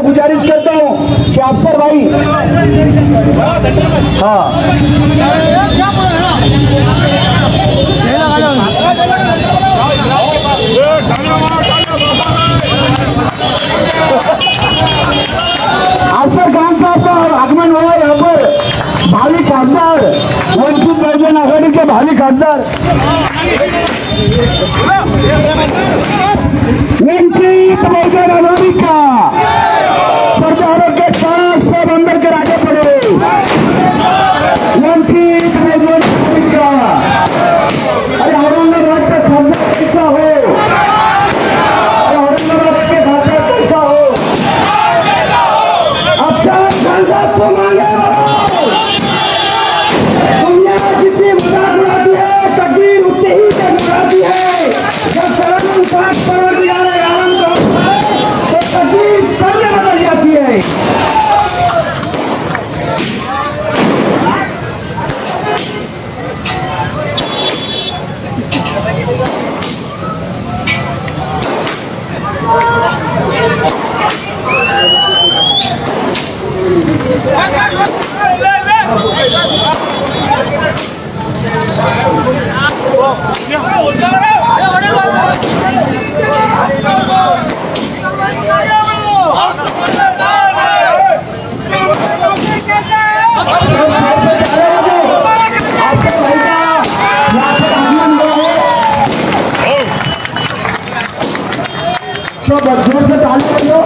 से गुजारिश करता हूं कि अफसर भाई, हाँ अफसर खान साहब का आगमन हुआ यहाँ पर। भावी खासदार वंचित बहुजन आघाड़ी के भावी खासदार वंचित बहुजन आघाड़ी का सरदारों के पास सब अंबेडकर आगे बढ़े। वंचित बहुजन आघाड़ी का अरे औरंगाबाद का खासदार कैसा हो, औरंगाबाद के खासदार कैसा हो, अफसर खान साहब को मांगे जितनी मजाक उड़ाती है, तकदीर उतनी ही उड़ाती है। जब सरल पास करोड़ दिया है आराम तो तकदीर करने बदल जाती है। जोर से ताली बजाओ।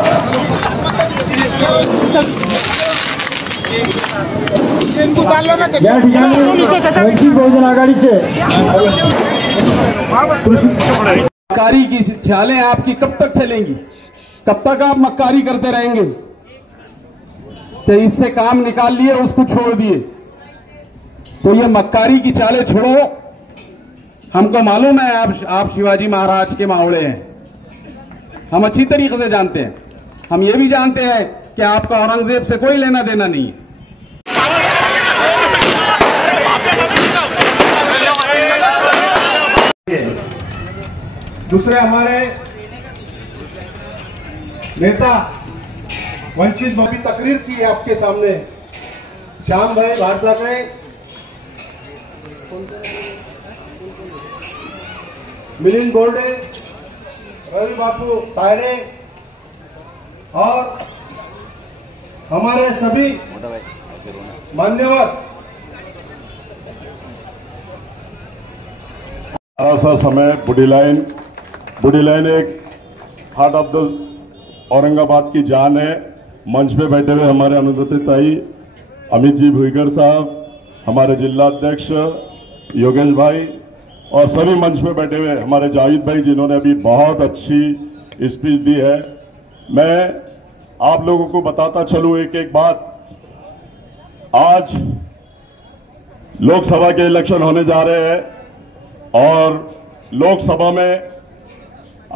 या ठिकाणी वंचित बहुजन आघाडीचे मक्कारी की चालें आपकी कब तक चलेंगी? कब तक आप मक्कारी करते रहेंगे? तो इससे काम निकाल लिए, उसको छोड़ दिए। तो ये मक्कारी की चालें छोड़ो। हमको मालूम है आप शिवाजी महाराज के मावड़े हैं, हम अच्छी तरीके से जानते हैं। हम ये भी जानते हैं कि आपका औरंगजेब से कोई लेना देना नहीं है। दूसरे हमारे नेता वंचित बहुजन तकरीर की है आपके सामने। श्याम भाई भाटसा के, मिलिंद बोर्डे, रवि बापू तायडे और हमारे सभी मान्यवर। सा समय बुढ़ी लाइन एक हार्ट ऑफ द औरंगाबाद की जान है। मंच पे बैठे हुए हमारे अनुदत्ताई अमित जी भुईकर साहब, हमारे जिला अध्यक्ष योगेश भाई और सभी मंच पे बैठे हुए हमारे जाहिद भाई, जिन्होंने अभी बहुत अच्छी स्पीच दी है। मैं आप लोगों को बताता चलूं एक एक बात। आज लोकसभा के इलेक्शन होने जा रहे हैं और लोकसभा में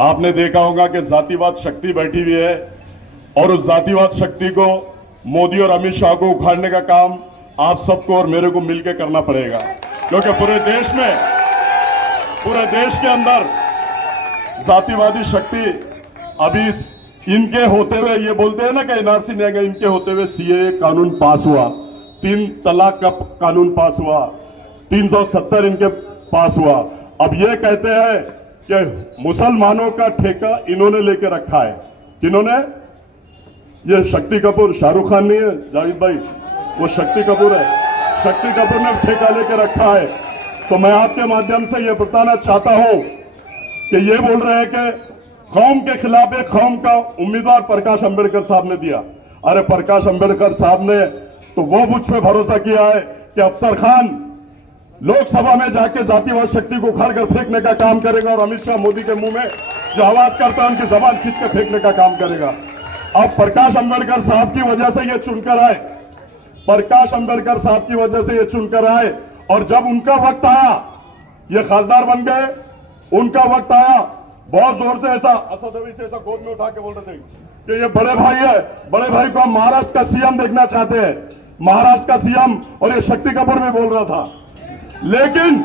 आपने देखा होगा कि जातिवाद शक्ति बैठी हुई है और उस जातिवाद शक्ति को मोदी और अमित शाह को उखाड़ने का काम आप सबको और मेरे को मिलकर करना पड़ेगा, क्योंकि पूरे देश के अंदर जातिवादी शक्ति अभी इनके होते हुए, ये बोलते हैं ना कि एनआरसी नहीं आएगा, इनके होते हुए सीए कानून पास हुआ, 3 तलाक का कानून पास हुआ, 370 इनके पास हुआ। अब ये कहते हैं कि मुसलमानों का ठेका इन्होंने लेके रखा है। किन्होंने? ये शक्ति कपूर, शाहरुख खान नहीं है जाहिद भाई, वो शक्ति कपूर है। शक्ति कपूर ने ठेका लेके रखा है। तो मैं आपके माध्यम से ये बताना चाहता हूं कि ये बोल रहे हैं कि कौम के खिलाफ एक कौम का उम्मीदवार प्रकाश अंबेडकर साहब ने दिया। अरे प्रकाश अंबेडकर साहब ने तो वो मुझ पे भरोसा किया है कि अफसर खान लोकसभा में जाके जातिवाद शक्ति को उखाड़ कर फेंकने का काम करेगा और अमित शाह मोदी के मुंह में जो आवाज करता है उनकी जबान खींच कर फेंकने का काम करेगा। अब प्रकाश अंबेडकर साहब की वजह से ये चुनकर आए, प्रकाश अंबेडकर साहब की वजह से ये चुनकर आए और जब उनका वक्त आया ये खासदार बन गए। उनका वक्त आया, बहुत जोर से ऐसा असदवी से ऐसा गोद में उठा के बोल रहे थे कि ये बड़े भाई है, बड़े भाई को हम महाराष्ट्र का सीएम देखना चाहते हैं, महाराष्ट्र का सीएम। और ये शक्ति कपूर भी बोल रहा था। लेकिन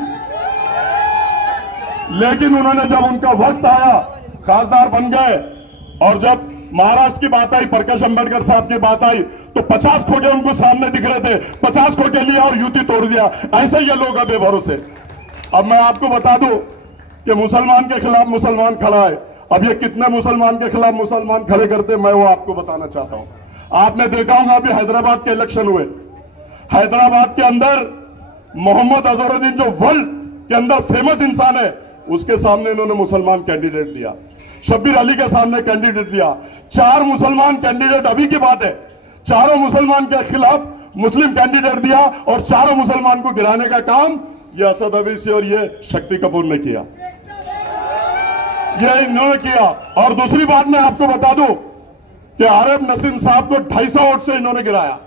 उन्होंने जब उनका वक्त आया खासदार बन गए और जब महाराष्ट्र की बात आई, प्रकाश अंबेडकर साहब की बात आई तो 50 खोटे उनको सामने दिख रहे थे, 50 खोटे लिया और युति तोड़ दिया। ऐसे ये लोग अब बेभरोसे। अब मैं आपको बता दूं कि मुसलमान के खिलाफ मुसलमान खड़ा है। अब ये कितने मुसलमान के खिलाफ मुसलमान खड़े करते मैं वो आपको बताना चाहता हूं। आपने देखा होगा अभी हैदराबाद के इलेक्शन हुए, हैदराबाद के अंदर मोहम्मद अजहरुद्दीन जो वर्ल्ड के अंदर फेमस इंसान है उसके सामने इन्होंने मुसलमान कैंडिडेट दिया, शब्बीर अली के सामने कैंडिडेट दिया। 4 मुसलमान कैंडिडेट, अभी की बात है, चारों मुसलमान के खिलाफ मुस्लिम कैंडिडेट दिया और चारों मुसलमान को गिराने का काम ये असद अवैसी और ये शक्ति कपूर ने किया, ये इन्होंने किया। और दूसरी बात मैं आपको बता दूं कि आरिफ नसीम साहब को 250 वोट से इन्होंने गिराया।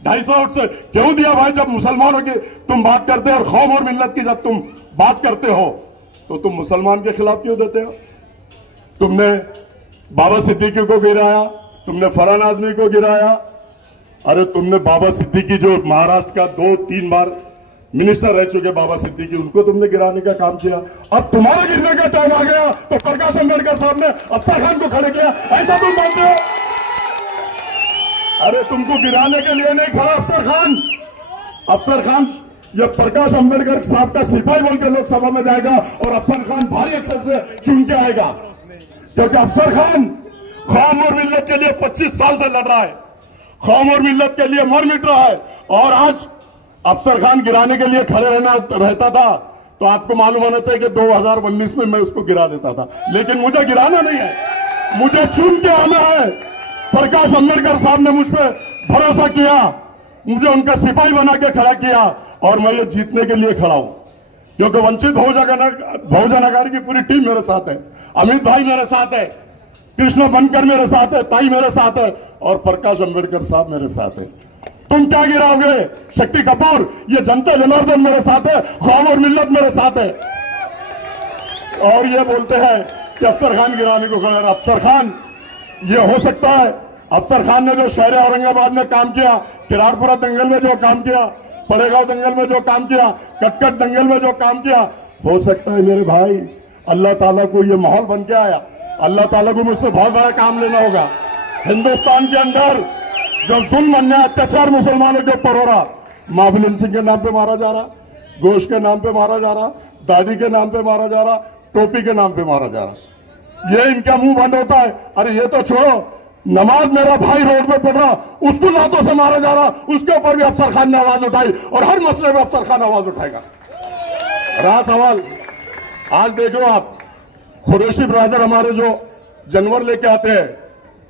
250 वोट से क्यों दिया भाई? जब मुसलमानों की तुम बात करते हो और कौम और मिल्लत की जब तुम बात करते हो तो तुम मुसलमान के खिलाफ क्यों देते हो? तुमने बाबा सिद्दीकी को गिराया, तुमने फरहान आजमी को गिराया। अरे तुमने बाबा सिद्दीकी जो महाराष्ट्र का 2-3 बार मिनिस्टर रह चुके बाबा सिद्दीकी, उनको तुमने गिराने का काम किया। अब तुम्हारा गिरने का टाइम आ गया तो प्रकाश अंबेडकर साहब ने अफसर खान को खड़े किया, ऐसा तुम मानते हो? अरे तुमको गिराने के लिए नहीं खड़ा अफसर खान। अफसर खान ये प्रकाश अंबेडकर साहब का सिपाही बोल के लोकसभा में जाएगा और अफसर खान भारी अक्षर से चुन के आएगा, क्योंकि अफसर खान कौम और मिल्लत के लिए 25 साल से लड़ रहा है, कौम और मिल्लत के लिए मर मिट रहा है। और आज अफसर खान गिराने के लिए खड़े रहता था तो आपको मालूम होना चाहिए कि 2019 में मैं उसको गिरा देता था, लेकिन मुझे गिराना नहीं है, मुझे चुन के आना है। प्रकाश अंबेडकर साहब ने मुझ पर भरोसा किया, मुझे उनका सिपाही बना के खड़ा किया और मैं ये जीतने के लिए खड़ा हूं, क्योंकि वंचित बहुजन अघाड़ी की पूरी टीम मेरे साथ है, अमित भाई मेरे साथ है, कृष्ण बनकर मेरे साथ है, ताई मेरे साथ है और प्रकाश अंबेडकर साहब मेरे साथ है। तुम क्या गिराओगे? शक्ति कपूर, ये जनता जनार्दन मेरे साथ है, कौम और मिल्लत मेरे साथ है। और ये बोलते हैं कि अफसर खान गिराने को खड़ा। अफसर खान ये हो सकता है, अफसर खान ने जो शहर औरंगाबाद में काम किया, किराड़पुरा दंगल में जो काम किया, पड़ेगांव दंगल में जो काम किया, कटकट दंगल में जो काम किया, हो सकता है मेरे भाई अल्लाह ताला को ये माहौल बन के आया, अल्लाह ताला को मुझसे बहुत बड़ा काम लेना होगा। हिंदुस्तान के अंदर जब जुल्म अन्याय अत्याचार मुसलमानों के ऊपर हो रहा, मां लिंचिंग के नाम पे मारा जा रहा, गोश्त के नाम पे मारा जा रहा, दादी के नाम पे मारा जा रहा, टोपी के नाम पे मारा जा रहा, ये इनका मुंह बंद होता है। अरे ये तो छोड़ो, नमाज मेरा भाई रोड पे पढ़ रहा, उसको लातों से मारा जा रहा, उसके ऊपर भी अफसर खान ने आवाज उठाई और हर मसले में अफसर खान आवाज उठाएगा। रहा सवाल, आज देख लो आप, कुरैशी ब्रदर हमारे जो जानवर लेके आते हैं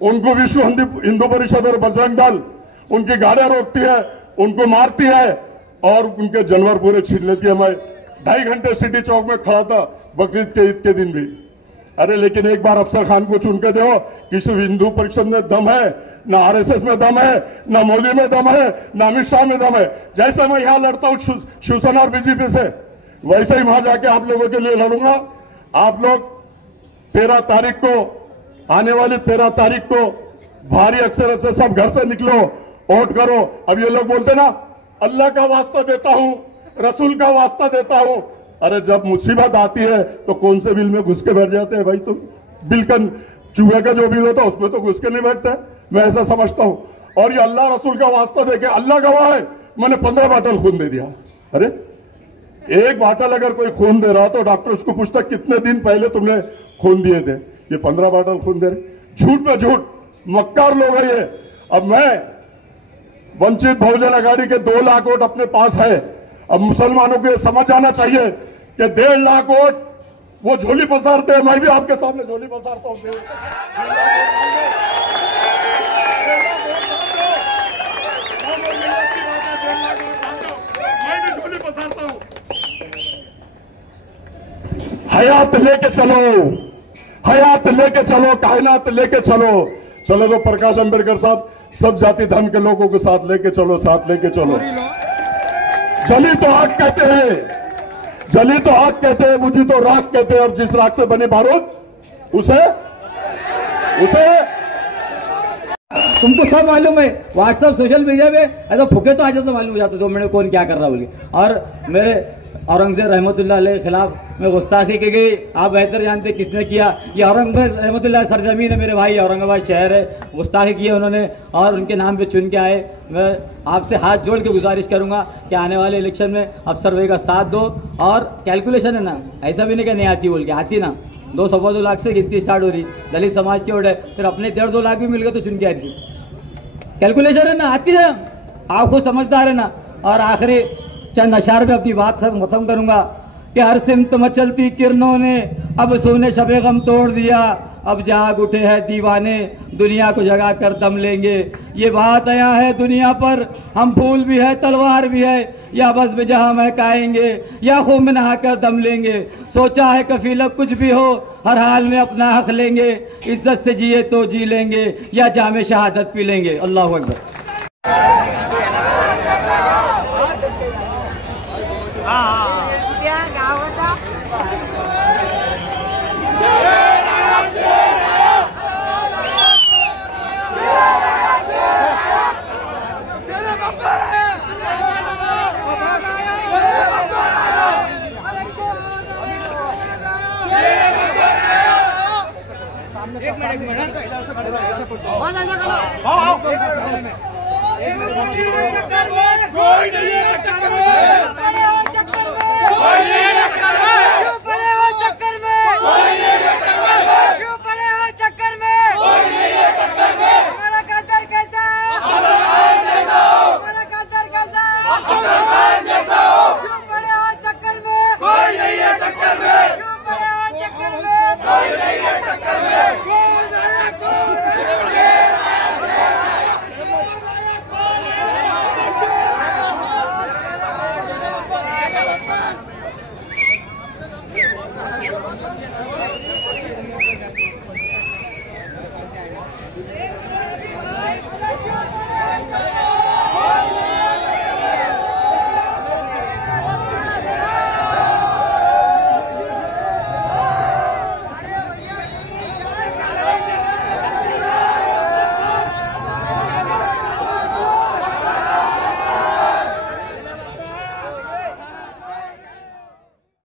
उनको विश्व हिंदू परिषद और बजरंग दल उनकी गाड़ियां रोकती है, उनको मारती है और उनके जानवर पूरे छीन लेती है। मैं 2.5 घंटे सिटी चौक में खड़ा था बकरीद के ईद के दिन भी। अरे लेकिन एक बार अफसर खान को चुन के दो, किसी हिंदू परिषद में दम है, ना आरएसएस में दम है, ना मोदी में दम है, ना अमित शाह में दम है। जैसे मैं यहां लड़ता हूं शिवसेना और बीजेपी से, वैसे ही वहां जाके आप लोगों के लिए लड़ूंगा। आप लोग 13 तारीख को, आने वाली 13 तारीख को भारी अक्षर से सब घर से निकलो, वोट करो। अब ये लोग बोलते ना अल्लाह का वास्ता देता हूं, रसूल का वास्ता देता हूं। अरे जब मुसीबत आती है तो कौन से बिल में घुस के बैठ जाते हैं भाई? तुम बिल का चूहे का जो बिल होता है उसमें तो घुस के नहीं बैठते, मैं ऐसा समझता हूं। और ये अल्लाह रसूल का वास्ता देके, अल्लाह गवाह है, मैंने 15 बाटल खून दे दिया। अरे एक बाटल अगर कोई खून दे रहा तो डॉक्टर उसको पूछता कितने दिन पहले तुमने खून दिए थे? ये 15 बाटल खून दे रहे। झूठ पे झूठ, मक्कार लोग है ये। अब मैं वंचित बहुजन अघाड़ी के 2 लाख वोट अपने पास है। अब मुसलमानों को समझ आना चाहिए कि 1.5 लाख वोट वो झोली पसारते हैं, मैं भी आपके सामने झोली पसारता हूं। मैं भी झोली पसारता हूं। हयात लेके चलो, हयात लेके चलो, कायनात लेके चलो। चलो तो प्रकाश अंबेडकर साहब सब जाति धर्म के लोगों को साथ लेके चलो, साथ लेके चलो। जली तो आग कहते हैं, जली तो आग कहते हैं, बुझी तो राख कहते हैं, और जिस राख से बने बारूद उसे तुमको सब मालूम है। व्हाट्सएप सोशल मीडिया पे ऐसा फुके तो आ जाता, मालूम हो जाता 2 मिनट कौन क्या कर रहा बोली। और औरंगजेब रहमतुल्लाह अलैह के खिलाफ में गुस्ताखी की गई। आप बेहतर जानते किसने किया। ये औरंगजेब रहमतुल्लाह सरजमीन है, मेरे भाई औरंगाबाद शहर है, गुस्ताखी की है उन्होंने और उनके नाम पे चुन के आए। मैं आपसे हाथ जोड़ के गुजारिश करूंगा कि आने वाले इलेक्शन में अफसर भाई का साथ दो। और कैलकुलेशन है ना, ऐसा भी नहीं कि नहीं आती बोल के, आती ना। 2-2 लाख से गिनती स्टार्ट हो रही, दलित समाज की ओर है, फिर अपने 1.5-2 लाख भी मिल गए तो चुन के आ रही। कैलकुलेशन है ना, आती है, आप खुद समझदार है ना। और आखिरी चंद अशार में अपनी बात खत्म करूंगा कि हर सिमत मचलती किरणों ने अब सोने शबे गम तोड़ दिया, अब जाग उठे हैं दीवाने दुनिया को जगा कर दम लेंगे। ये बात आया है दुनिया पर, हम फूल भी है तलवार भी है, या बस में जहां महकाएंगे या खूब में नहा कर दम लेंगे। सोचा है कफील कुछ भी हो हर हाल में अपना हक लेंगे, इज्जत से जिए तो जी लेंगे या जामे शहादत पी लेंगे। अल्लाहु अकबर। कोई नहीं है टक्कर में।